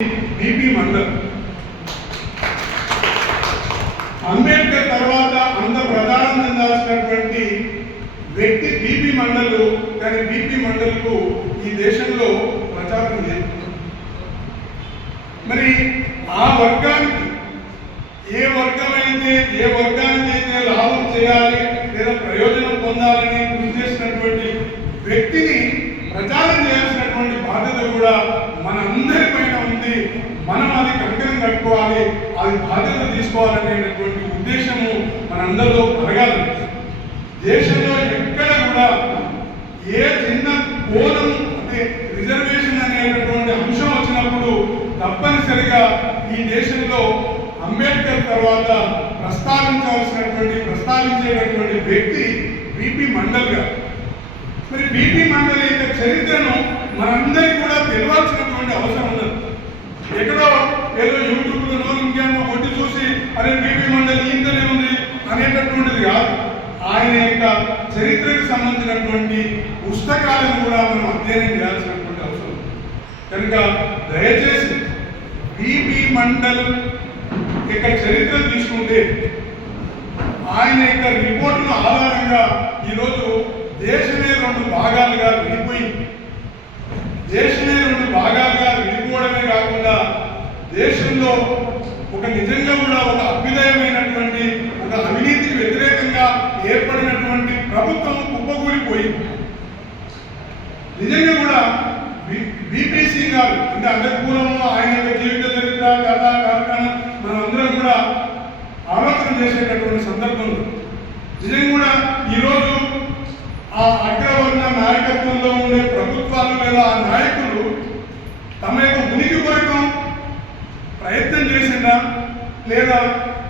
BP mandal. Ambedkar తర్వాత అంత ప్రధానం చెందాల్సినటువంటి వ్యక్తి బీపీ మండల్ కానీ బీపీ మండల్కు ఈ దేశంలో ప్రచారం చేస్తుంది మరి ఆ వర్గానికి ఏ వర్గమైతే ఏ వర్గానికి అయితే లాభం చేయాలి లేదా ప్రయోజనం పొందాలని కృషి చేసినటువంటి వ్యక్తిని ప్రచారం చేయాల్సినటువంటి బాధ్యత కూడా మన ఉంది. మనం అది కంకణం కట్టుకోవాలి అది బాధ్యత తీసుకోవాలనేటువంటి ఉద్దేశము మనందరిలో కలగాలి దేశంలో ఎక్కడ కూడా ఏ చిన్న కోణం అంటే రిజర్వేషన్ అనేటటువంటి అంశం వచ్చినప్పుడు తప్పనిసరిగా ఈ దేశంలో అంబేద్కర్ తర్వాత ప్రస్తావించవలసినటువంటి ప్రస్తావించేటటువంటి వ్యక్తి బీపీ మండల్ గారు. మరి బీపీ మండల్ యొక్క చరిత్రను మనందరికీ కూడా తెలియాల్సినటువంటి అవసరం ఉన్నది. ఎక్కడో ఏదో యూట్యూబ్లోనో ఇంకేమో కొట్టి చూసి అరే బీపీ మండలి ఇంతనే ఉంది అనేటటువంటిది కాదు. ఆయన యొక్క చరిత్రకు సంబంధించినటువంటి పుస్తకాలను కూడా మనం అధ్యయనం చేయాల్సినటువంటి అవసరం కనుక దయచేసి బీపీ మండల్ యొక్క చరిత్ర తీసుకుంటే ఆయన యొక్క రిపోర్టుల ఆధారంగా ఈరోజు దేశమే రెండు భాగాలుగా విడిపోయింది. దేశం రెండు భాగాలుగా విడిపోవడమే కాకుండా దేశంలో ఒక నిజంగా కూడా ఒక అభ్యుదయమైనటువంటి ఒక అవినీతికి వ్యతిరేకంగా ఏర్పడినటువంటి ప్రభుత్వం కుప్పకూలిపోయింది నిజంగా కూడా బీపీసీ గారు అంటే అంతర్కూలము ఆయన యొక్క జీవిత చరిత్ర కథ కార్ఖాన మనం అందరం కూడా ఆలోచన చేసేటటువంటి సందర్భంలో నిజంగా కూడా ఈరోజు ఆ అగ్రవర్ణ నాయకత్వంలో ఉండే ప్రభుత్వాలు లేదా ఆ నాయకులు తమ యొక్క ఉనికి కొరకు ప్రయత్నం చేసిందా లేదా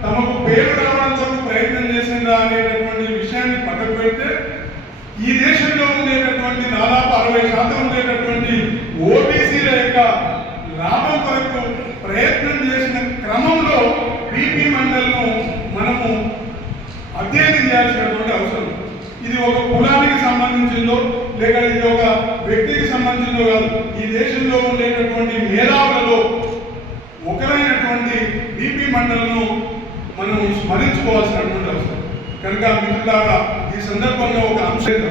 తమకు పేరు రావడం ప్రయత్నం చేసిందా అనేటటువంటి విషయాన్ని పక్కకు పెడితే ఈ దేశంలో ఉండేటటువంటి దాదాపు అరవై శాతం ఉండేటటువంటి ఓబీసీల యొక్క లాభం కొరకు ప్రయత్నం చేసిన క్రమంలో బీపీ మండల్ను మనము అధ్యయనం చేయాల్సినటువంటి అవసరం ఇది ఒక కులానికి సంబంధించిందో లేక ఇది ఒక వ్యక్తికి సంబంధించిందో కాదు. ఈ దేశంలో ఉండేటటువంటి మేధావులలో ఒకరైనటువంటి బీపీ మండలను మనం స్మరించుకోవాల్సినటువంటి అవసరం. కనుక మిత్రులారా ఈ సందర్భంగా ఒక అంశం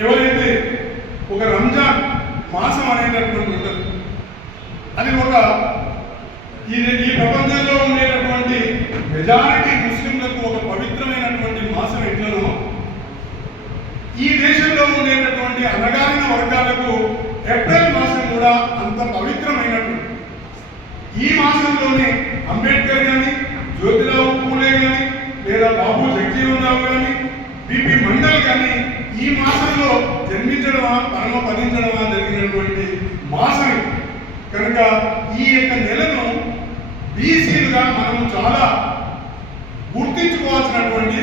ఎవరైతే ఒక రంజాన్ మాసం అనేటటువంటి ఉండదు అది ఒక ఈ ఈ ప్రపంచంలో ఉండేటటువంటి మెజారిటీ ముస్లింలకు ఒక పవిత్రమైనటువంటి మాసం ఎట్లనో ఈ దేశంలో ఉండేటటువంటి అనగారిన వర్గాలకు ఏప్రిల్ మాసం కూడా అంత పవిత్రం ఈ మాసంలోనే అంబేద్కర్ కానీ జ్యోతిరావు పూలే కానీ లేదా బాబు జగజీవన్ రావు కానీ బిపి మండల్ కానీ ఈ మాసంలో జన్మించడమా పరమ పదించడమా జరిగినటువంటి మాసం కనుక ఈ యొక్క నెలను బీసీలుగా మనం చాలా గుర్తించుకోవాల్సినటువంటి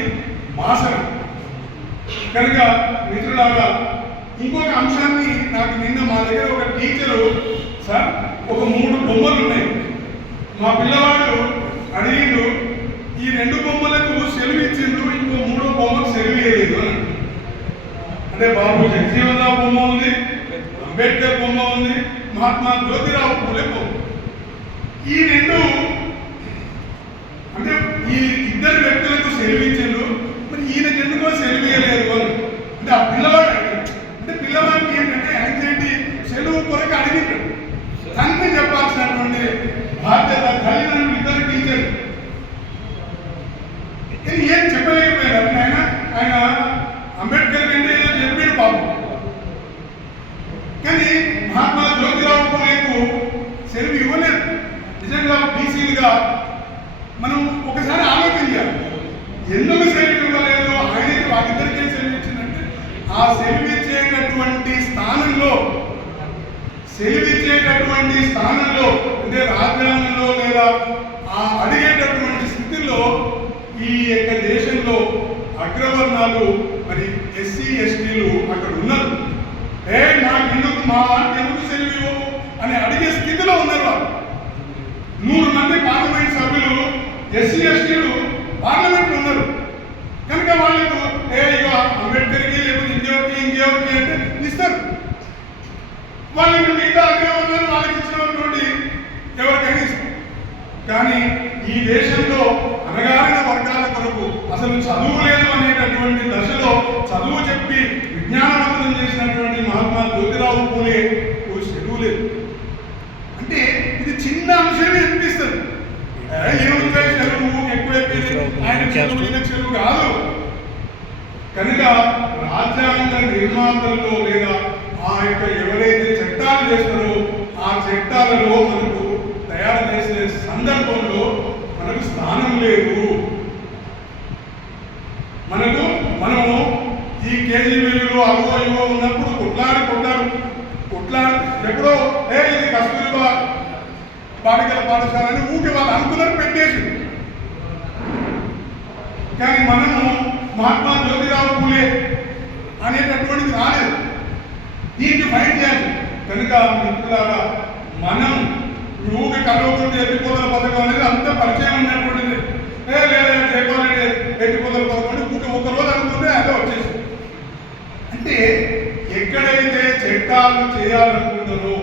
మాసం కనుక మిత్రులాగా ఇంకొక అంశాన్ని నాకు నిన్న మా దగ్గర ఒక టీచరు సార్ ఒక మూడు బొమ్మలు ఉన్నాయి మా పిల్లవాడు అడిగిండు ఈ రెండు బొమ్మలకు సెలవు ఇచ్చిండ్రు ఇంకో మూడో బొమ్మకు సెలవు ఇవ్వలేదు అని. అంటే బాబు జగజీవనరావు బొమ్మ ఉంది అంబేద్కర్ బొమ్మ ఉంది మహాత్మా జ్యోతిరావు పూలే బొమ్మ. ఈ రెండు అంటే ఈ ఇద్దరు వ్యక్తులకు సెలవు ఇచ్చిండ్రు మరి ఈయనకి ఎందుకో సెలవు ఇవ్వలేదు అని అంటే ఆ పిల్లవాడు అడిగాడు. అంటే పిల్లవాడికి ఏంటంటే యాంగ్జైటీ సెలవు కొరకు అడిగిండు తండ్రి చెప్పాల్సినటువంటి బాధ్యత తల్లిదండ్రులు ఇద్దరు టీచర్లు కానీ ఏం చెప్పలేకపోయారు ఆయన ఆయన అంబేద్కర్ కంటే ఏదో చెప్పాడు పాపం. కానీ మహాత్మా జ్యోతిరావు పూలేకు సెలవు ఇవ్వలేదు. నిజంగా బీసీలుగా మనం ఒకసారి ఆలోచించాలి ఎందుకు సెలవు ఇవ్వలేదు? ఆయనకి వాళ్ళిద్దరికీ సెలవు ఇచ్చిందంటే ఆ సెలవు ఇచ్చేటటువంటి స్థానంలో సెలవిచ్చేటటువంటి స్థానంలో అంటే రాజ్యాంగంలో లేదా ఆ అడిగేటటువంటి స్థితిలో ఈ యొక్క దేశంలో అగ్రవర్ణాలు మరి ఎస్సీ ఎస్టీలు అక్కడ ఉన్నారు. ఏ నాకెందుకు మా ఎందుకు సెలవు అని అడిగే స్థితిలో ఉన్నారు వాళ్ళు. నూరు మంది పార్లమెంట్ సభ్యులు ఎస్సీ ఎస్టీలు పార్లమెంట్లో ఉన్నారు. కనుక వాళ్ళకు ఏ ఇక అంబేద్కర్కి లేకపోతే ఇంకెవరికి ఇంకెవరికి అంటే ఇస్తారు. వాళ్ళకి మిగతా అగ్రవర్ణాలు వాళ్ళకి ఇచ్చినటువంటి ఎవరికైనా ఇస్తారు. కానీ ఈ దేశంలో అనగారిన వర్గాల కొరకు అసలు చదువు లేదు అనేటటువంటి దశలో చదువు చెప్పి విజ్ఞానవంతం చేసినటువంటి మహాత్మా జ్యోతిరావు పూలే ఓ చదువు లేదు. అంటే ఇది చిన్న అంశమే అనిపిస్తుంది ఏ, చెరువు ఎక్కువైపోయింది ఆయన చెరువు ఈయన చెరువు కాదు. కనుక రాజ్యాంగ నిర్మాతల్లో లేదా ఆ యొక్క ఎవరైతే చట్టాలు చేస్తారో ఆ చట్టాలలో మనకు తయారు చేసే సందర్భంలో మనకు స్థానం లేదు. మనకు మనము ఈ కేజీబీలు అవో ఇవో ఉన్నప్పుడు కొట్లాడి కొట్లాడు కొట్లాడి ఎప్పుడో ఏ ఇది కస్తూరిబా బాలికల పాఠశాల అని ఊటి వాళ్ళు అనుకున్నారు పెట్టేసి కానీ మనము మహాత్మా జ్యోతిరావు పూలే అనేటటువంటిది రాలేదు. దీన్ని ఫైట్ చేయాలి. కనుక మిత్రులారా మనం ఊకి కలవకుండా ఎత్తిపోతల పథకం అనేది అంత పరిచయం ఉన్నటువంటిది. ఏ లేదా జయపాల్ రెడ్డి ఎత్తిపోతల పథకం అంటే ఊకి ఒక రోజు అనుకుంటే అదే వచ్చేసి అంటే ఎక్కడైతే చట్టాలు చేయాలనుకుంటారో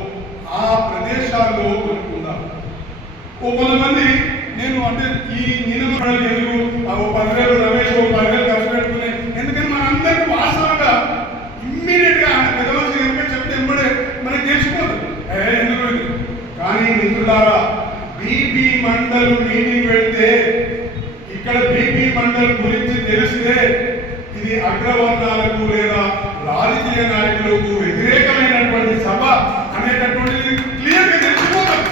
ఆ ప్రదేశాల్లో కొనుక్కుందాం. ఓ కొంతమంది నేను అంటే ఈ నిలబడాలి ఎందుకు ఆ పదివేలు రమేష్ ఒక పదివేలు ఖర్చు పెట్టుకుని ఎందుకని మనందరికీ వాస్తవంగా ఇమ్మీడియట్గా ఆయన పెద్ద మనిషి కనుక చెప్తే ఎంబడే మనకి తెలిసిపోదు ఏ ఎందుకు ఇది? కానీ మిత్రులారా బీపీ మండల్ మీటింగ్ పెడితే ఇక్కడ బీపీ మండల్ గురించి తెలిస్తే ఇది అగ్రవర్ణాలకు లేదా రాజకీయ నాయకులకు వ్యతిరేకమైనటువంటి సభ అనేటటువంటిది క్లియర్ తెలిసిపోతాం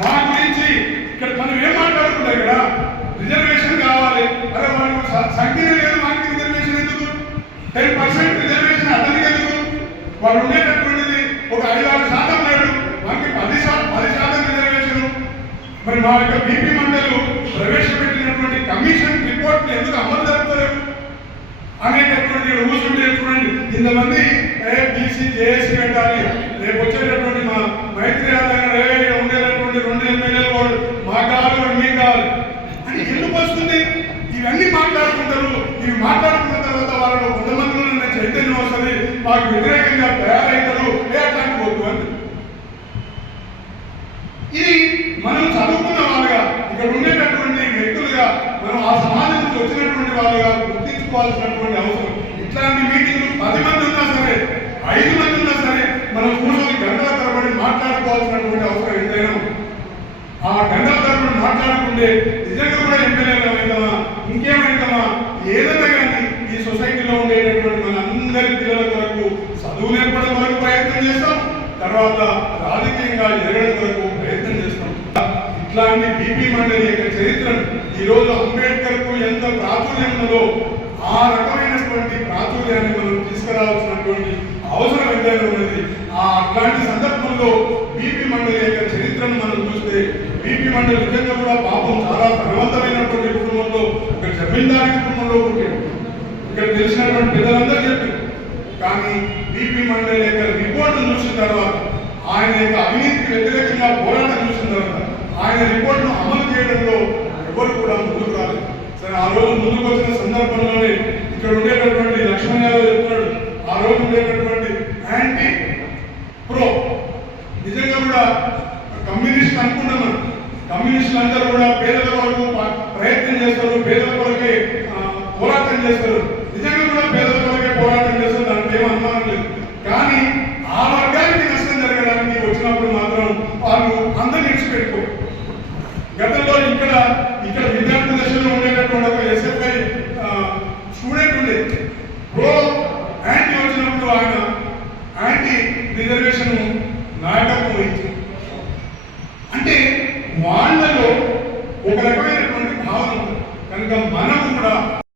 మా గురించి ఇక్కడ మనం ఏం మాట్లాడుకుంటాం ఇక్కడ? రిజర్వేషన్ కావాలి. అరే మనకు సంఖ్య లేదు మనకి రిజర్వేషన్ ఎందుకు? టెన్ పర్సెంట్ రిజర్వేషన్ అతనికి ఎందుకు? వాడు ఉండేటటువంటిది ఒక ఐదు ఆరు శాతం లేడు. మనకి పది శాతం పది శాతం రిజర్వేషన్ మరి మా యొక్క బీపీ మండలు ప్రవేశపెట్టినటువంటి కమిషన్ రిపోర్ట్లు ఎందుకు అమలు జరుపుతలేవు అనేక ఇక్కడ కూర్చుంటే చూడండి. ఇంతమంది బీసీ జేఏసీ పెట్టాలి. రేపు వచ్చేటటువంటి మా మైత్రి ఆదాయ ఉండేటటువంటి రెండు ఎమ్మెల్యేలు వాళ్ళు మా కాదు మీ కాదు అని ఎందుకు వస్తుంది? ఇవన్నీ మాట్లాడుకుంటారు. ఇవి మాట్లాడుకున్న తర్వాత వాళ్ళలో కొంతమంది చైతన్యం వస్తుంది. మాకు వ్యతిరేకంగా తయారవుతారు అట్లాంటి వద్దు అని. ఇది మనం చదువుకున్న వాళ్ళుగా ఇక్కడ ఉండేటటువంటి వ్యక్తులుగా మనం ఆ సమాజం నుంచి వచ్చినటువంటి వాళ్ళు గుర్తించుకోవాల్సినటువంటి అవసరం. ఇట్లాంటి మీటింగ్లు పది మంది ఉన్నా సరే ఐదు మంది ఉన్నా సరే మనం కూర్చొని గంటల తరబడి మాట్లాడుకోవాల్సినటువంటి అవసరం ఎంతైనా ఆ గంటల తరబడి మాట్లాడుకుంటే నిజంగా కూడా ఎమ్మెల్యేలు అవుతామా? ఇంకేమైతామా? ఏదైనా కానీ ఈ సొసైటీలో ఉండేటటువంటి మన అందరి పిల్లల కొరకు చదువు నేర్పడం కొరకు ప్రయత్నం చేస్తాం. తర్వాత రాజకీయంగా ఎదగడం కొరకు ప్రయత్నం చేస్తాం. ఇట్లాంటి బీపీ మండలి యొక్క చరిత్రను ఈ రోజు అంబేద్కర్కు ఎంత ప్రాచుర్యం ఉన్నదో ఆ రకమైనటువంటి ప్రాచుర్యాన్ని మనం తీసుకురావాల్సినటువంటి అవసరం ఎంతైనా ఉన్నది. ఆ అట్లాంటి సందర్భంలో బీపీ మండలి యొక్క చరిత్రను మనం చూస్తే బీపీ మండలి నిజంగా కూడా పాపం చాలా ధనవంతమైనటువంటి కుటుంబంలో ఒక జమీందారి కుటుంబంలో పుట్టాడు ఇక్కడ తెలిసినటువంటి పెద్దలందరూ చెప్పారు. కానీ బీపీ మండలి యొక్క రిపోర్ట్ చూసిన తర్వాత ఆయన యొక్క అవినీతికి వ్యతిరేకంగా పోరాటం చూసిన తర్వాత ఆయన రిపోర్ట్ను అమలు చేయడంలో ఎవరు కూడా ముందుకు రాలేదు. సరే ఆ రోజు ముందుకు వచ్చిన సందర్భంలోనే ఇక్కడ ఉండేటటువంటి లక్ష్మణ్ యాదవ్ చెప్తున్నాడు. ఆ రోజు ఉండేటటువంటి యాంటీ ప్రో. నిజంగా కూడా కమ్యూనిస్ట్ అనుకున్నాం మనం. కమ్యూనిస్టులు అందరూ కూడా పేదల వరకు ప్రయత్నం చేస్తారు. పేదల వరకే పోరాటం చేస్తారు.